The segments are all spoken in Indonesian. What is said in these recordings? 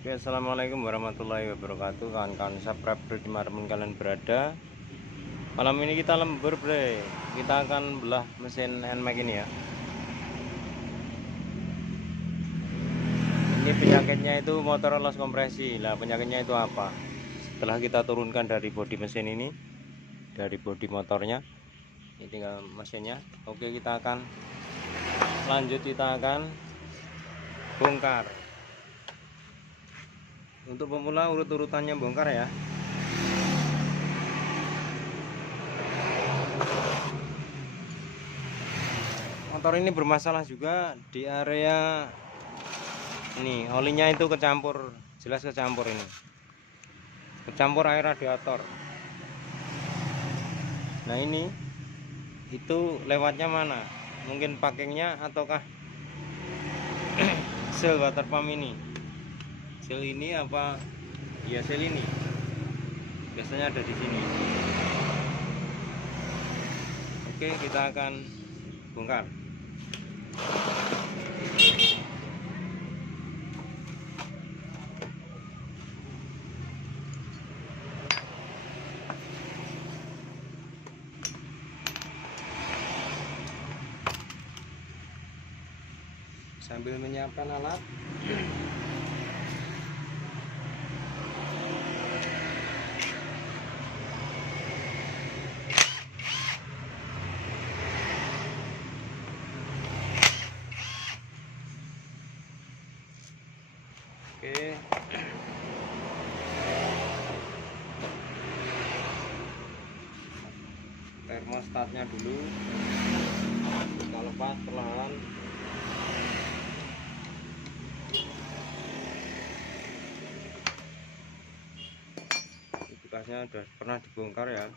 Oke, assalamualaikum warahmatullahi wabarakatuh. Kawan-kawan subscriber dimanapun kalian berada, malam ini kita lembur bre. Kita akan belah mesin NMAX ini ya. Ini penyakitnya itu motor loss kompresi. Lah penyakitnya itu apa? Setelah kita turunkan dari bodi mesin ini, dari bodi motornya, ini tinggal mesinnya. Oke, kita akan lanjut, kita akan bongkar. Untuk pemula urut-urutannya bongkar ya. Motor ini bermasalah juga di area ini, olinya itu kecampur, jelas kecampur ini. Kecampur air radiator. Nah, ini itu lewatnya mana? Mungkin packingnya ataukah sel water pump ini? Sel ini apa? Ya sel ini. Biasanya ada di sini. Oke, kita akan bongkar. Sambil menyiapkan alat, oke. Termostatnya dulu kita lepas perlahan. Bekasnya udah pernah dibongkar ya,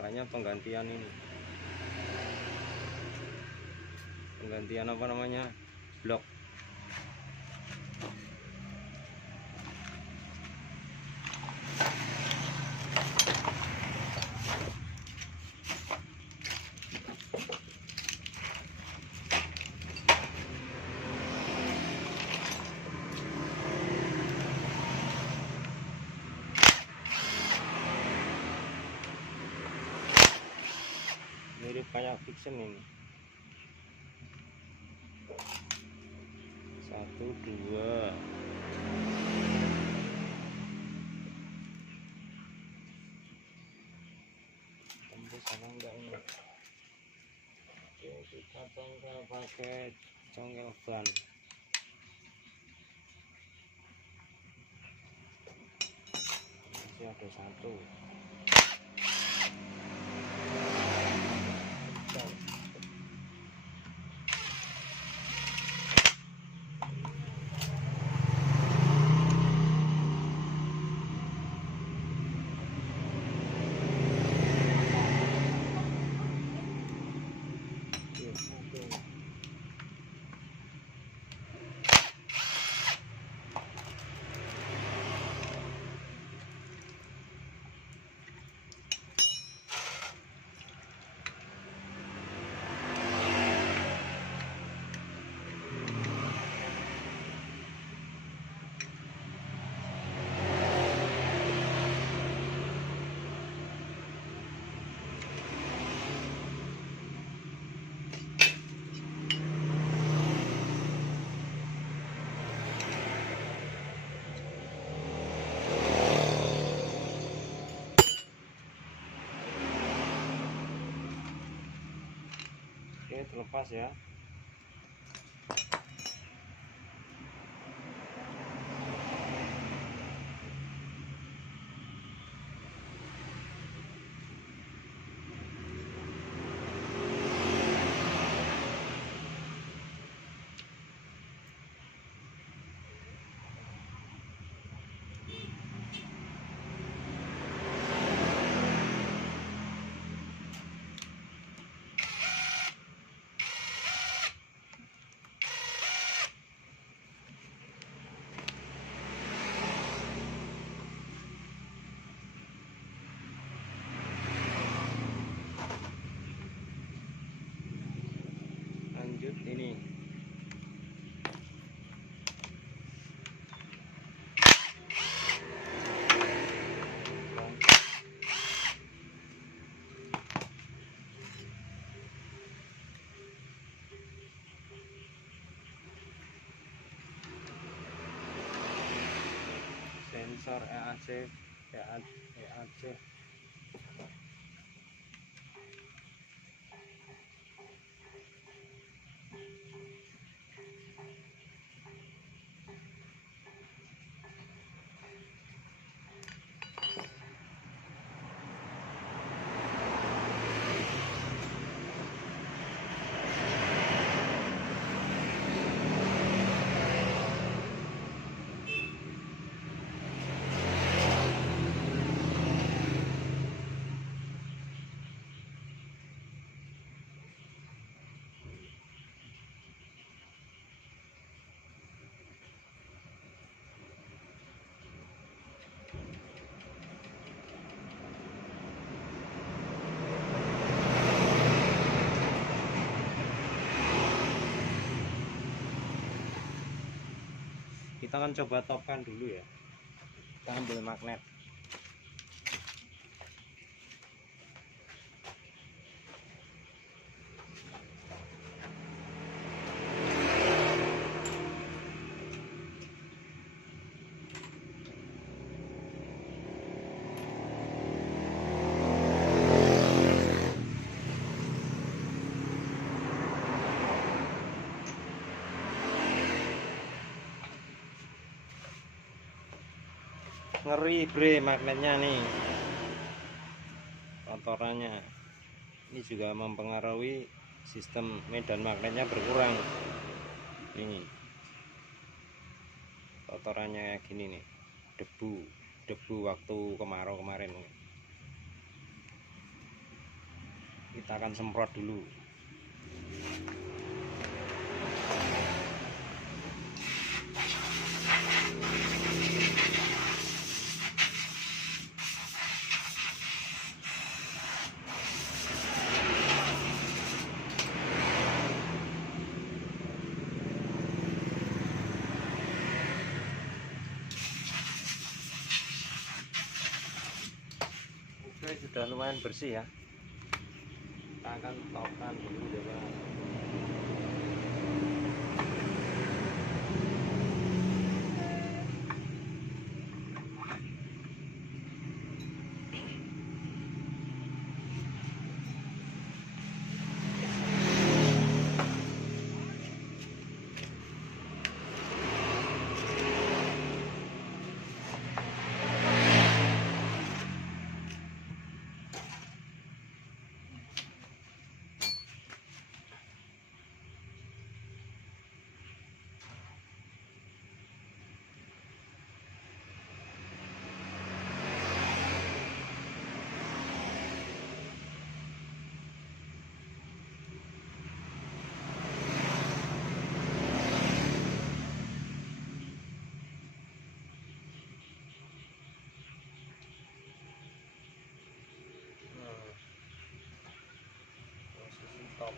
kayaknya penggantian ini, penggantian apa namanya, blok. Mirip kayak fiction ini. 1 2 tembus apa enggak ini? Oke, kita congkel pakai congkel ban. Masih ada satu. Oke, terlepas ya. motor EAC. Kita akan coba topkan dulu ya. Kita ambil magnet. Ngeri bre magnetnya nih, kotorannya ini juga mempengaruhi sistem medan magnetnya berkurang. Ini kotorannya kayak gini nih, debu waktu kemarau kemarin. Kita akan semprot dulu. Sudah lumayan bersih ya. Kita akan topkan dulu ya. Top.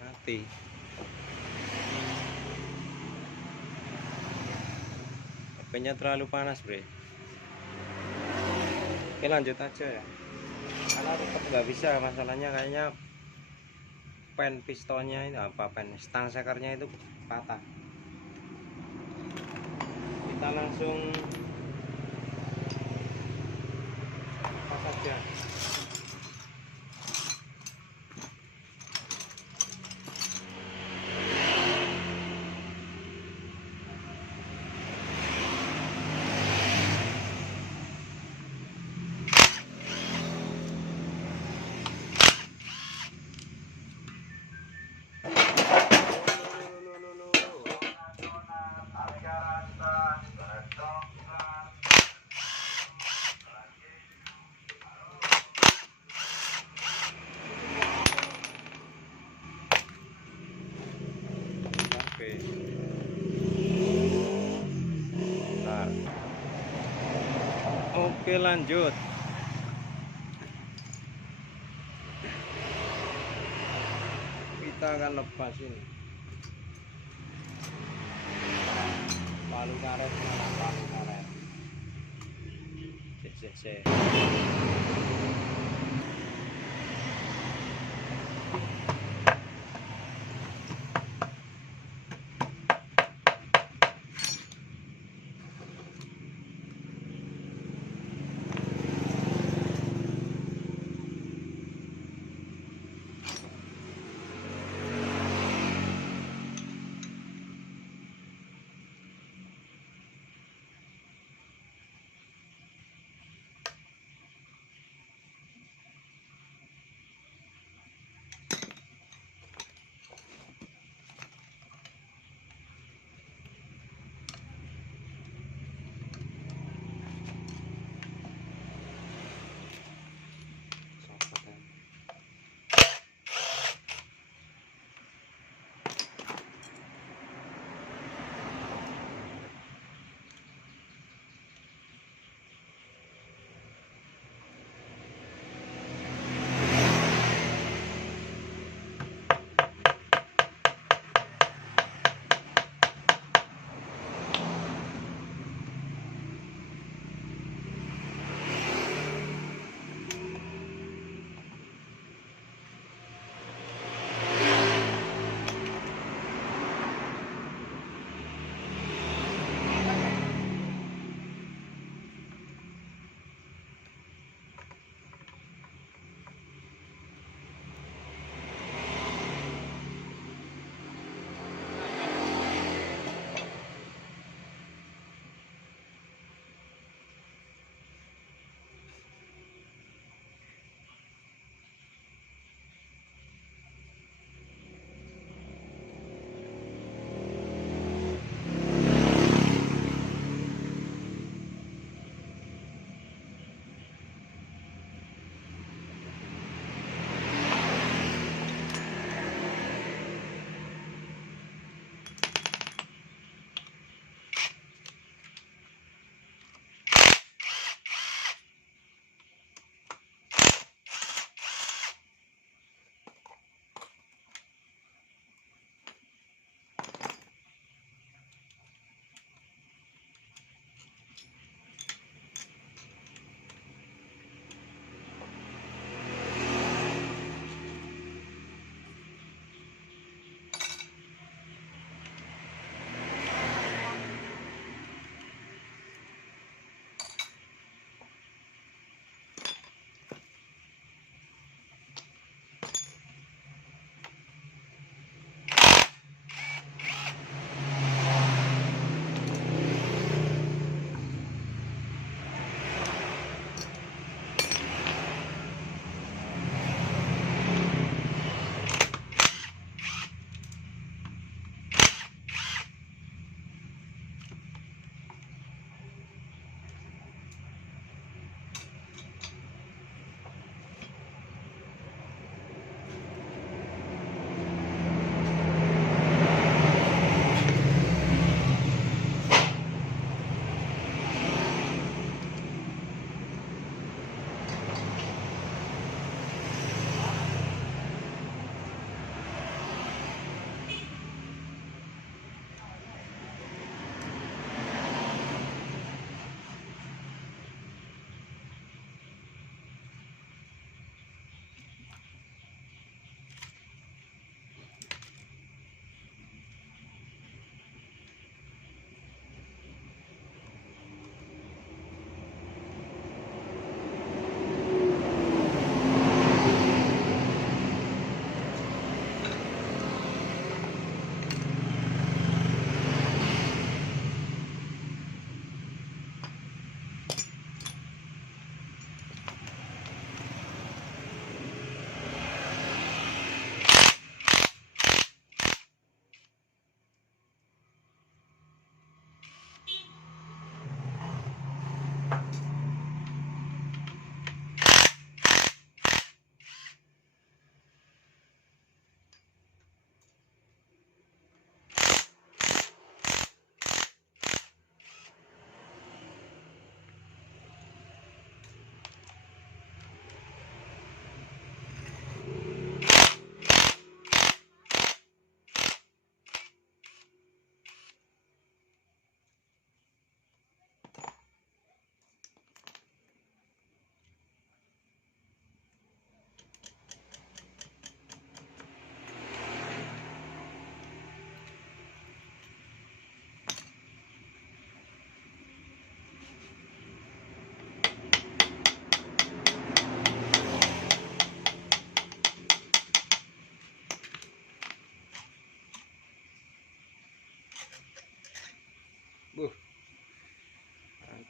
Mati. HP-nya terlalu panas, bre. Oke, lanjut aja ya. Karena tetap nggak bisa, masalahnya kayaknya pen pistonnya ini stang sekernya itu patah. Kita langsung pas saja. Bentar. Oke, lanjut. Kita akan lepas ini palu karet, mana palu karet. Cek.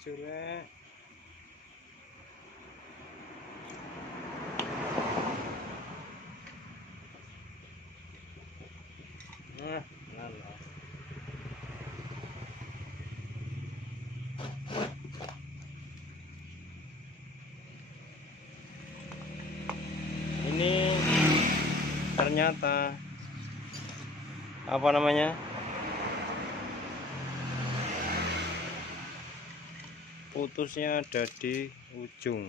Curek. Nah, ini ternyata apa namanya, putusnya ada di ujung.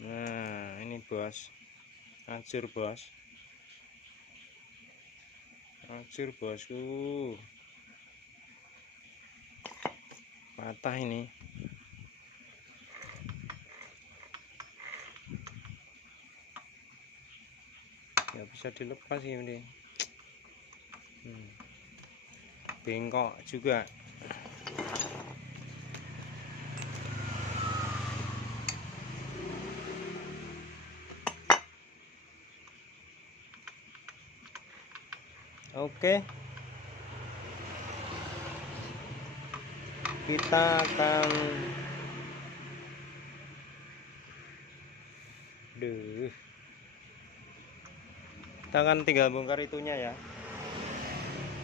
Nah ini bos, hancur bos, hancur bosku, patah ini. Nggak bisa dilepas ini. Bengkok juga. Oke, kita akan tinggal bongkar itunya ya.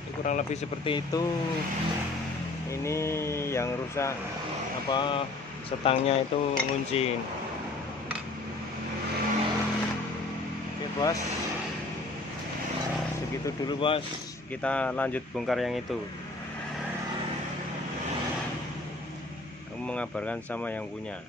Ini kurang lebih seperti itu. Ini yang rusak apa, setangnya itu nguncin. Oke bos, segitu dulu bos, kita lanjut bongkar yang itu. Aku mengabarkan sama yang punya.